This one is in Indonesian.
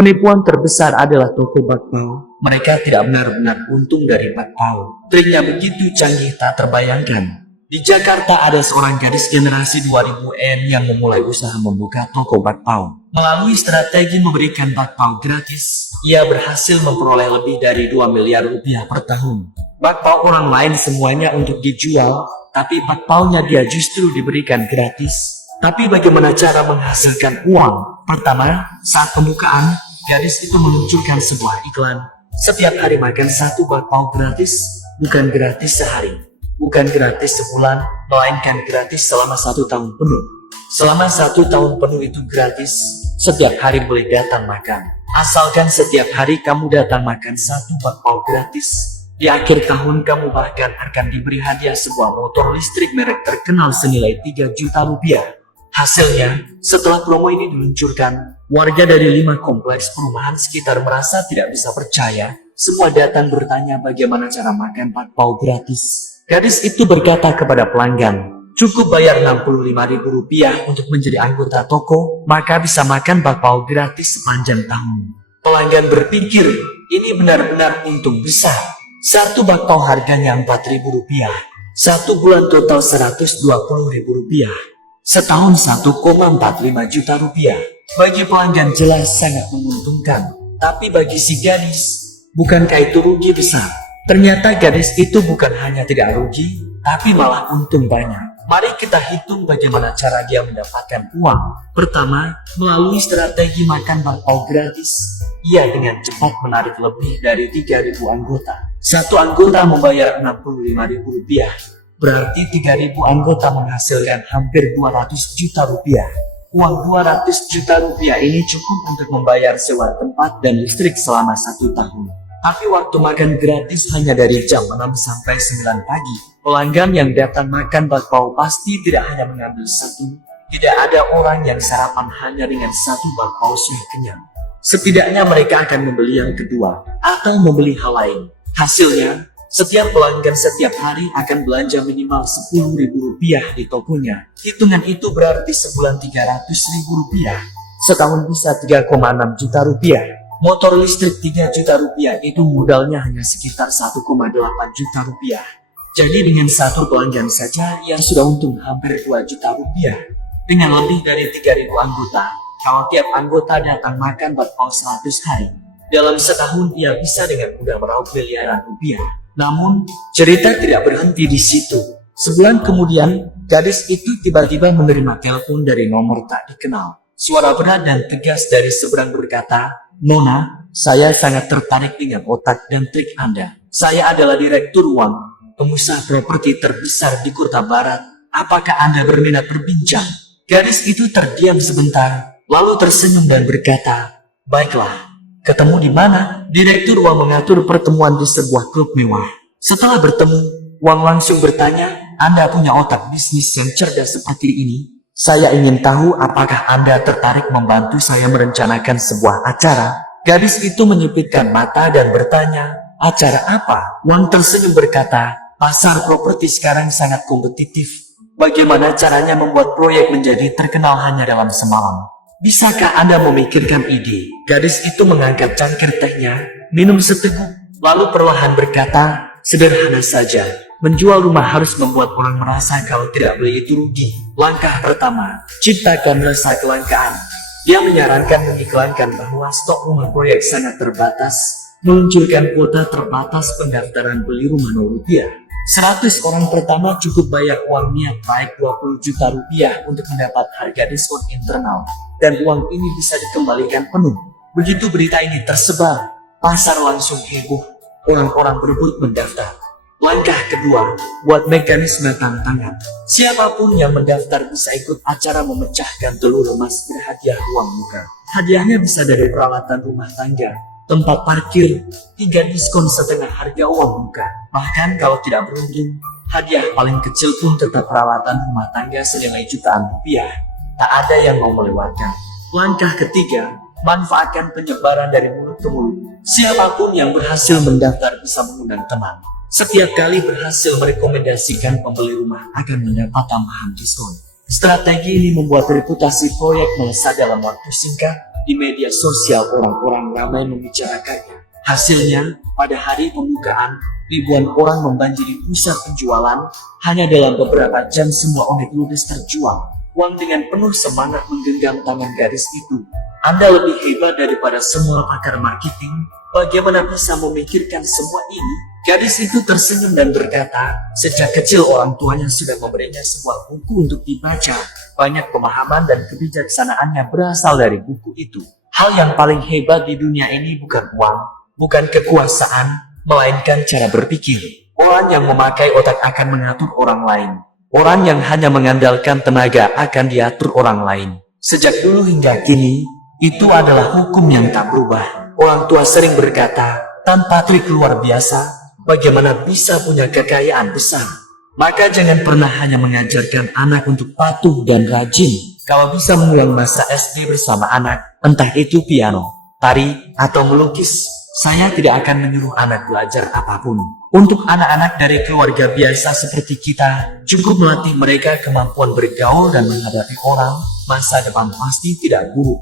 Penipuan terbesar adalah toko bakpao. Mereka tidak benar-benar untung dari bakpao. Triknya begitu canggih tak terbayangkan. Di Jakarta ada seorang gadis generasi 2000-an yang memulai usaha membuka toko bakpao. Melalui strategi memberikan bakpao gratis, ia berhasil memperoleh lebih dari 2 miliar rupiah per tahun. Bakpao orang lain semuanya untuk dijual, tapi bakpaonya dia justru diberikan gratis. Tapi bagaimana cara menghasilkan uang? Pertama, saat pembukaan, gadis itu meluncurkan sebuah iklan. Setiap hari makan satu bakpao gratis, bukan gratis sehari. Bukan gratis sebulan, melainkan gratis selama 1 tahun penuh. Selama 1 tahun penuh itu gratis, setiap hari boleh datang makan. Asalkan setiap hari kamu datang makan satu bakpao gratis. Di akhir tahun kamu bahkan akan diberi hadiah sebuah motor listrik merek terkenal senilai 3 juta rupiah. Hasilnya, setelah promo ini diluncurkan, warga dari 5 kompleks perumahan sekitar merasa tidak bisa percaya. Semua datang bertanya bagaimana cara makan bakpao gratis. Gadis itu berkata kepada pelanggan, cukup bayar Rp65.000 untuk menjadi anggota toko, maka bisa makan bakpao gratis sepanjang tahun. Pelanggan berpikir, ini benar-benar untung besar. Satu bakpao harganya Rp4.000. 1 bulan total Rp120.000. Setahun 1,45 juta rupiah. Bagi pelanggan jelas sangat menguntungkan. Tapi bagi si gadis, bukankah itu rugi besar? Ternyata gadis itu bukan hanya tidak rugi, tapi malah untung banyak. Mari kita hitung bagaimana cara dia mendapatkan uang. Pertama, melalui strategi makan bakpao gratis, ia dengan cepat menarik lebih dari 3.000 anggota. Satu anggota membayar Rp65.000. Berarti 3.000 anggota menghasilkan hampir 200 juta rupiah. Uang 200 juta rupiah ini cukup untuk membayar sewa tempat dan listrik selama 1 tahun. Tapi waktu makan gratis hanya dari jam 6 sampai 9 pagi. Pelanggan yang datang makan bakpao pasti tidak hanya mengambil satu. Tidak ada orang yang sarapan hanya dengan satu bakpao sudah kenyang. Setidaknya mereka akan membeli yang kedua atau membeli hal lain. Hasilnya, setiap pelanggan setiap hari akan belanja minimal Rp10.000 di tokonya. Hitungan itu berarti sebulan Rp300.000. Setahun bisa 3,6 juta rupiah. Motor listrik 3 juta rupiah itu modalnya hanya sekitar 1,8 juta rupiah. Jadi dengan satu pelanggan saja ia sudah untung hampir 2 juta rupiah. Dengan lebih dari 3.000 anggota, kalau tiap anggota datang makan bakpao 100 hari, dalam setahun ia bisa dengan mudah meraup miliaran rupiah. Namun, cerita tidak berhenti di situ. Sebulan kemudian, gadis itu tiba-tiba menerima telepon dari nomor tak dikenal. Suara berat dan tegas dari seberang berkata, "Nona, saya sangat tertarik dengan otak dan trik Anda. Saya adalah direktur uang, pengusaha properti terbesar di Kota Barat. Apakah Anda berminat berbincang?" Gadis itu terdiam sebentar, lalu tersenyum dan berkata, "Baiklah, ketemu di mana?" Direktur uang mengatur pertemuan di sebuah klub mewah. Setelah bertemu, uang langsung bertanya, "Anda punya otak bisnis yang cerdas seperti ini? Saya ingin tahu apakah Anda tertarik membantu saya merencanakan sebuah acara?" Gadis itu menyipitkan mata dan bertanya, "Acara apa?" Wang tersenyum berkata, "Pasar properti sekarang sangat kompetitif. Bagaimana caranya membuat proyek menjadi terkenal hanya dalam semalam? Bisakah Anda memikirkan ide?" Gadis itu mengangkat cangkir tehnya, minum seteguk, lalu perlahan berkata, "Sederhana saja. Menjual rumah harus membuat orang merasa kalau tidak beli itu rugi. Langkah pertama, ciptakan rasa kelangkaan." Dia menyarankan mengiklankan bahwa stok rumah proyek sangat terbatas, meluncurkan kuota terbatas pendaftaran beli rumah Rp0. 100 orang pertama cukup bayar uang niat baik Rp20 juta untuk mendapat harga diskon internal. Dan uang ini bisa dikembalikan penuh. Begitu berita ini tersebar, pasar langsung heboh. Orang-orang berebut mendaftar. Langkah kedua, buat mekanisme tantangan. Siapapun yang mendaftar bisa ikut acara memecahkan telur emas berhadiah uang muka. Hadiahnya bisa dari peralatan rumah tangga, tempat parkir, hingga diskon setengah harga uang muka. Bahkan kalau tidak beruntung, hadiah paling kecil pun tetap peralatan rumah tangga senilai jutaan rupiah. Tak ada yang mau melewatkan. Langkah ketiga, manfaatkan penyebaran dari mulut ke mulut. Siapapun yang berhasil mendaftar bisa mengundang teman. Setiap kali berhasil merekomendasikan pembeli rumah akan mendapat tambahan diskon. Strategi ini membuat reputasi proyek melesat dalam waktu singkat. di media sosial orang-orang ramai membicarakannya. Hasilnya, pada hari pembukaan, ribuan orang membanjiri pusat penjualan. Hanya dalam beberapa jam semua unik ludes terjual. Wang dengan penuh semangat menggenggam tangan gadis itu. Anda lebih hebat daripada semua pakar marketing. Bagaimana bisa memikirkan semua ini? Gadis itu tersenyum dan berkata, sejak kecil orang tuanya sudah memberinya sebuah buku untuk dibaca. Banyak pemahaman dan kebijaksanaannya berasal dari buku itu. Hal yang paling hebat di dunia ini bukan uang, bukan kekuasaan, melainkan cara berpikir. Orang yang memakai otak akan mengatur orang lain. Orang yang hanya mengandalkan tenaga akan diatur orang lain. Sejak dulu hingga kini, itu adalah hukum yang tak berubah. Orang tua sering berkata, tanpa trik luar biasa, bagaimana bisa punya kekayaan besar? Maka jangan pernah hanya mengajarkan anak untuk patuh dan rajin. Kalau bisa mengulang masa SD bersama anak, entah itu piano, tari, atau melukis, saya tidak akan menyuruh anak belajar apapun. Untuk anak-anak dari keluarga biasa seperti kita, cukup melatih mereka kemampuan bergaul dan menghadapi orang, masa depan pasti tidak buruk.